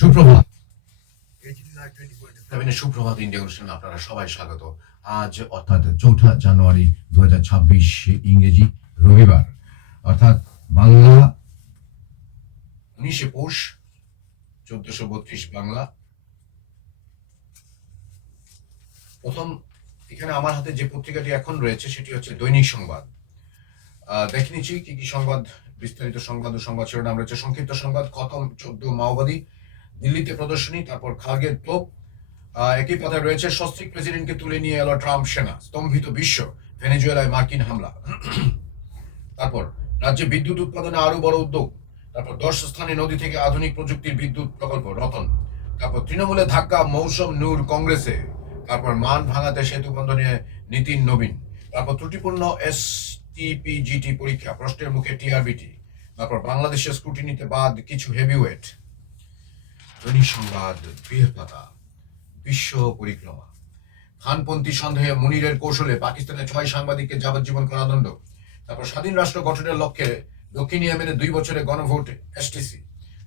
সুপ্রভাত। সুপ্রভাত ইন্ডিয়া অনুষ্ঠানে আপনারা সবাই স্বাগত। আজ অর্থাৎ 4 জানুয়ারি 2026 ইংরেজি রবিবার, অর্থাৎ বাংলা 19 পৌষ 1432 বাংলা। প্রথম এখানে আমার হাতে যে পত্রিকাটি এখন রয়েছে সেটি হচ্ছে দৈনিক সংবাদ। দেখে নিচ্ছি কি কি সংবাদ, বিস্তারিত সংবাদ ও সংবাদ শিরোনাম রয়েছে। সংক্ষিপ্ত সংবাদ: খতম 14 মাওবাদী, দিল্লিতে প্রদর্শনী, তারপর খার্গের তোপ। একই পাতায় রয়েছে সস্ত্রীক প্রেসিডেন্টকে তুলে নিয়ে এলো ট্রাম্প সেনা, স্তম্ভিত বিশ্ব, ভেনেজুয়েলায় মার্কিন হামলা। তারপর রাজ্যে বিদ্যুৎ উৎপাদনে আরো বড় উদ্যোগ। তারপর 10 স্থানে নদী থেকে আধুনিক প্রযুক্তির বিদ্যুৎ প্রকল্প রতন। তারপর তৃণমূলে ধাক্কা মৌসুম নূর কংগ্রেসে। তারপর মান ভাঙাতে সেতু বন্ধনে নীতিন নবীন। তারপর ত্রুটিপূর্ণ STPGT পরীক্ষা, প্রশ্নের মুখে TRBT। তারপর বাংলাদেশের স্ক্রুটিনিতে বাদ কিছু হেভিওয়েট। দৈনিক সংবাদ বৃহৎপাতা, বিশ্ব পরিক্রমা, খানপন্থী সন্দেহে মুনিরের কৌশলে পাকিস্তানের 6 সাংবাদিককে যাবজ্জীবন কারাদণ্ড। তারপর স্বাধীন রাষ্ট্র গঠনের লক্ষ্যে দক্ষিণ ইয়েমেনে 2 বছরে গণভোট STC।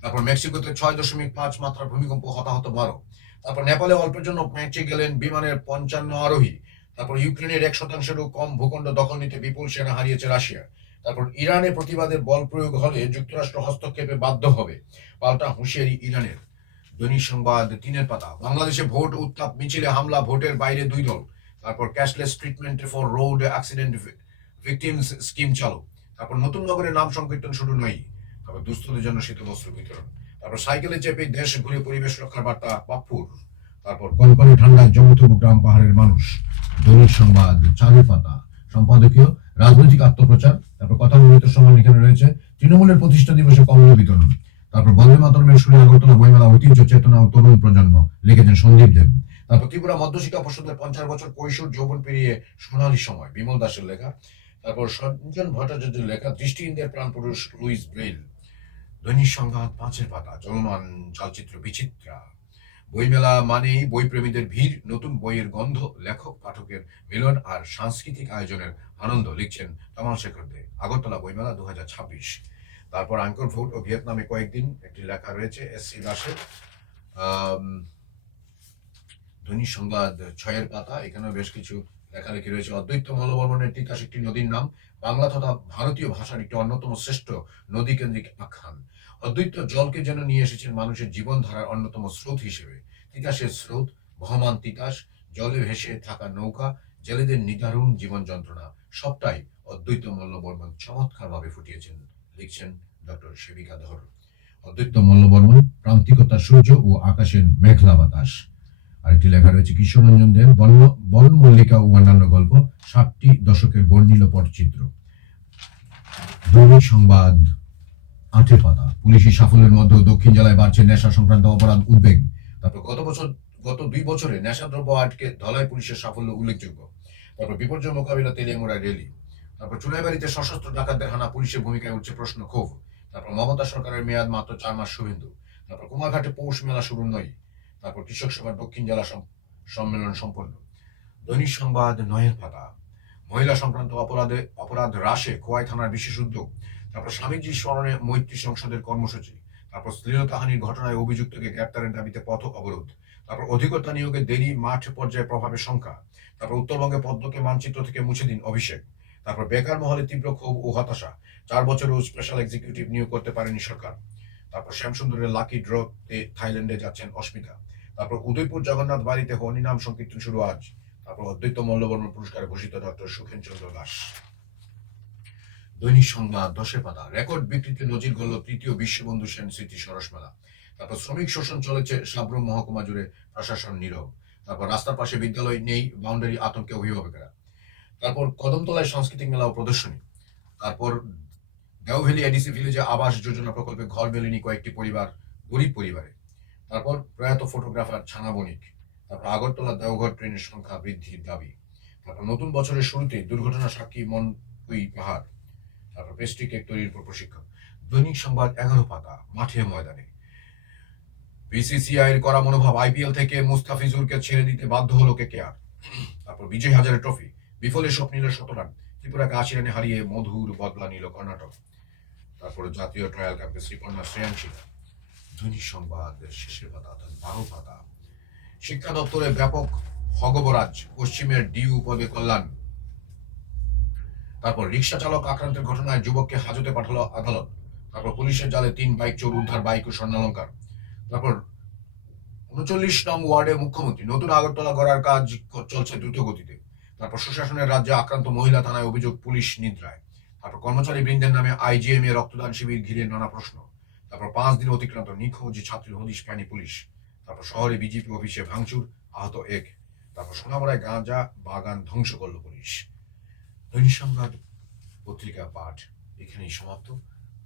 তারপর মেক্সিকোতে 6.5 মাত্রার ভূমিকম্প, হতাহত 12। তারপর নেপালে অল্পের জন্য পৌঁছে গেলেন বিমানের 55 আরোহী। তারপর ইউক্রেনের 1%-এরও কম ভূখণ্ড দখল নিতে বিপুল সেনা হারিয়েছে রাশিয়া। তারপর ইরানে প্রতিবাদের বল প্রয়োগ হলে যুক্তরাষ্ট্র হস্তক্ষেপে বাধ্য হবে, পাল্টা হুঁশিয়ারি ইরানের। দৈনিক সংবাদ 3 পাতা, বাংলাদেশে ভোট উত্তাপ, মিছিলে হামলা, ভোটের বাইরে 2 দল। তারপর cashless treatment for road accident victims scheme চালু। তারপর নতুন নগরের নাম সংকীর্তন শুরু নয়। তারপর দুস্থদের জন্য শীতল বস্ত্র বিতরণ। তারপর সাইকেলে চেপে দেশ ঘুরে পরিবেশ রক্ষার বার্তা পাপ্পুর। তারপর কনকনে ঠান্ডায় জম্মু তবু গ্রাম পাহাড়ের মানুষ। দৈনিক সংবাদ 4 পাতা, সম্পাদকীয় রাজনৈতিক আত্মপ্রচার। তারপর কথা বলিত সময় এখানে রয়েছে তৃণমূলের প্রতিষ্ঠা দিবসে কমল বিতরণ। তারপর বন্দে মাতরমের সুরে আগরতলা বইমেলা, ঐতিহ্য, চেতনা ও তরুণ প্রজন্ম, লিখেছেন সন্দীপ দেব। তারপর ত্রিপুরা মধ্যশিক্ষা পর্ষদের 50 বছর কৈশোর যৌবন পেরিয়ে সোনালী সময়, বিমল দাসের লেখা। তারপর সঞ্জন ভট্টাচার্যের লেখা দৃষ্টিহীনদের প্রাণপুরুষ লুইস ব্রেইল। দৈনিক সংবাদ 5 পাতা, চলমান চলচ্চিত্র বিচিত্রা। বইমেলা মানেই বইপ্রেমীদের ভিড়, নতুন বইয়ের গন্ধ, লেখক পাঠকের মিলন আর সাংস্কৃতিক আয়োজনের আনন্দ, লিখছেন তমাল শেখর দে। আগরতলা বইমেলা 2026। তারপর আঙ্কর ফোর্ট ও ভিয়েতনামে কয়েকদিন, একটি লেখা রয়েছে SC দাসের। দৈনিক সংবাদ 6 পাতা, এখানেও বেশ কিছু লেখালেখি রয়েছে। অদ্বৈত মল্লবর্মণের তিতাস একটি নদীর নাম, বাংলা তথা ভারতীয় ভাষার একটি অন্যতম শ্রেষ্ঠ নদী কেন্দ্রিক আখ্যান। অদ্বৈত জলকে যেন নিয়ে এসেছেন মানুষের জীবনধারার অন্যতম স্রোত হিসেবে। তিতাসের স্রোত, বহমান তিতাস, জলে ভেসে থাকা নৌকা, জেলেদের নিদারুণ জীবন যন্ত্রণা, সবটাই অদ্বৈত মল্লবর্মণ চমৎকারভাবে ফুটিয়েছেন, লিখছেন ডক্টর সেবিকা ধর। অদ্বৈত মল্লবর্মণ, প্রান্তিকতার সূর্য ও আকাশের মেঘলা বাতাস। আরেকটি লেখা রয়েছে কিশোরঞ্জন দেব, বন মল্লিকা ও অন্যান্য গল্প, 60টি দশকের বর্ণিল পটচিত্র। দৈনিক সংবাদ 8 পাতা, পুলিশি সাফল্যের মধ্যে দক্ষিণ জেলায় বাড়ছে নেশা সংক্রান্ত অপরাধ, উদ্বেগ। তারপর গত 2 বছরে নেশাদ্রব্য আটকে ধলাই পুলিশের সাফল্য উল্লেখযোগ্য। তারপর বিপর্যয় মোকাবিলা তেলিয়ামুড়ায় রেলি। তারপর চুনাইবাড়িতে সশস্ত্র ডাকাতদের হানা, পুলিশের ভূমিকায় উঠছে প্রশ্ন, ক্ষোভ। তারপর মমতা সরকারের মেয়াদ মাত্র 4 মাস, শুভেন্দু। তারপর কুমারঘাটে পৌষ মেলা শুরু নয়। তারপর কৃষক সভার দক্ষিণ জেলা সম্মেলন সম্পন্ন। দৈনিক সংবাদ 9 পাতা, মহিলা সংক্রান্ত অপরাধ হ্রাসে খোয়াই থানার বিশেষ উদ্যোগ। তারপর স্বামীজির স্মরণে মৈত্রী সংসদের কর্মসূচি। তারপর শ্লীলতাহানির ঘটনায় অভিযুক্তকে গ্রেপ্তারের দাবিতে পথ অবরোধ। তারপর অধিকর্তা নিয়োগে দেরি, মাঠ পর্যায়ে প্রভাবের সংখ্যা। তারপর উত্তরবঙ্গে পদ্মকে মানচিত্র থেকে মুছে দিন অভিষেক। তারপর বেকার মহলে তীব্র ক্ষোভ ও হতাশা, 4 বছরেও স্পেশাল এক্সিকিউটিভ নিয়োগ করতে পারেনি সরকার। তারপর শ্যামসুন্দরের লাকি ড্রতে থাইল্যান্ডে যাচ্ছেন অস্মিতা। তারপর উদয়পুর জগন্নাথ বাড়িতে হরিনাম সংকীর্তন শুরু আজ। তারপর অদ্বৈত মল্লবর্মণ পুরস্কারে ভূষিত ডক্টর সুখেন চন্দ্র দাস। দৈনিক সংবাদ 10 পাতা, রেকর্ড বিক্রিতে নজির গড়ল তৃতীয় বিশ্ববন্ধু সেন স্মৃতি সরস মেলা। তারপর শ্রমিক শোষণ চলেছে সাব্রুম মহকুমা জুড়ে, প্রশাসন নীরব। তারপর রাস্তার পাশে বিদ্যালয় নেই, বাউন্ডারি আতঙ্কে অভিভাবকেরা। তারপর কদমতলায় সাংস্কৃতিক মেলা ও প্রদর্শনী। তারপর দেওভ্যালি এডিসি ভিলেজে আবাস যোজনা প্রকল্পে ঘর মেলেনি কয়েকটি পরিবার, গরিব পরিবারে। তারপর প্রয়াত ফটোগ্রাফার ছানা বণিক। তারপর আগরতলা দেওঘর ট্রেনের সংখ্যা বৃদ্ধির দাবি। তারপর নতুন বছরের শুরুতে দুর্ঘটনা সাক্ষী মনপুই পাহাড়। তারপর পেস্ট্রি কেক তৈরির উপর প্রশিক্ষণ। দৈনিক সংবাদ 11 পাতা, মাঠে ময়দানে BCCI এর করা মনোভাব, IPL থেকে মুস্তাফিজুরকে ছেড়ে দিতে বাধ্য হলো KKR। তারপর বিজয় হাজারে ট্রফি, বিফলে স্বপ্নিল 17 রান, ত্রিপুরাকে 80 রানে হারিয়ে মধুর বদলা নিল কর্ণাটক। তারপর জাতীয় ট্রায়াল ক্যাম্পে শ্রীপর্ণা শ্রেয়াংশী। দৈনিক সংবাদ শেষের পাতা অর্থাৎ 12 পাতা। শিক্ষা দপ্তরে ব্যাপক হগবরাজ, পশ্চিমের ডিউ পদে কল্যাণ। তারপর রিক্সা চালক আক্রান্তের ঘটনায় যুবককে হাজতে পাঠালো আদালত। তারপর পুলিশের জালে 3 বাইক চোর উদ্ধার, বাইক ও স্বর্ণালঙ্কার। তারপর 39 নং ওয়ার্ডে মুখ্যমন্ত্রী, নতুন আগরতলা গড়ার কাজ চলছে দ্রুত গতিতে। তারপর সুশাসনের রাজ্যে আক্রান্ত মহিলা থানায় অভিযোগ, পুলিশ নিদ্রায়। তারপর কর্মচারী বৃন্দের নামে আইজিএম এ রক্তদান শিবির ঘিরে নানা প্রশ্ন। তারপর 5 দিন অতিক্রান্ত, নিখোঁজ ছাত্রীর হদিশ পায়নি পুলিশ। তারপর শহরে বিজেপি অফিসে ভাঙচুর, আহত 1। তারপর সোনামুড়ায় গাঁজা বাগান ধ্বংস করল পুলিশ। দৈনিক সংবাদ পত্রিকা পাঠ এখানেই সমাপ্ত।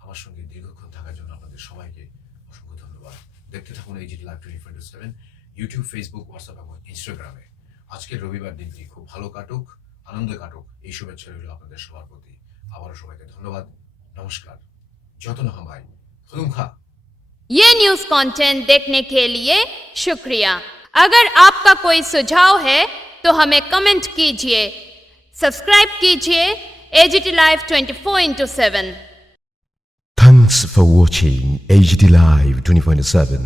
আমার সঙ্গে দীর্ঘক্ষণ থাকার জন্য আপনাদের সবাইকে অসংখ্য ধন্যবাদ। দেখতে থাকুন AGT Live 24/7 YouTube, Facebook, WhatsApp এবং ইনস্টাগ্রামে। আজকের রবিবার দিনটি খুব ভালো কাটুক, আনন্দে কাটুক, এই শুভেচ্ছা রইল আপনাদের সবার প্রতি। আবারও সবাইকে ধন্যবাদ, নমস্কার, যতন হামাই খুলুম খা। ये न्यूज़ कंटेंट देखने के लिए शुक्रिया। अगर आपका कोई सुझाव है तो हमें कमेंट कीजिए, सब्सक्राइब कीजिए AGT Live 24/7। Thanks for watching AGT Live 24/7.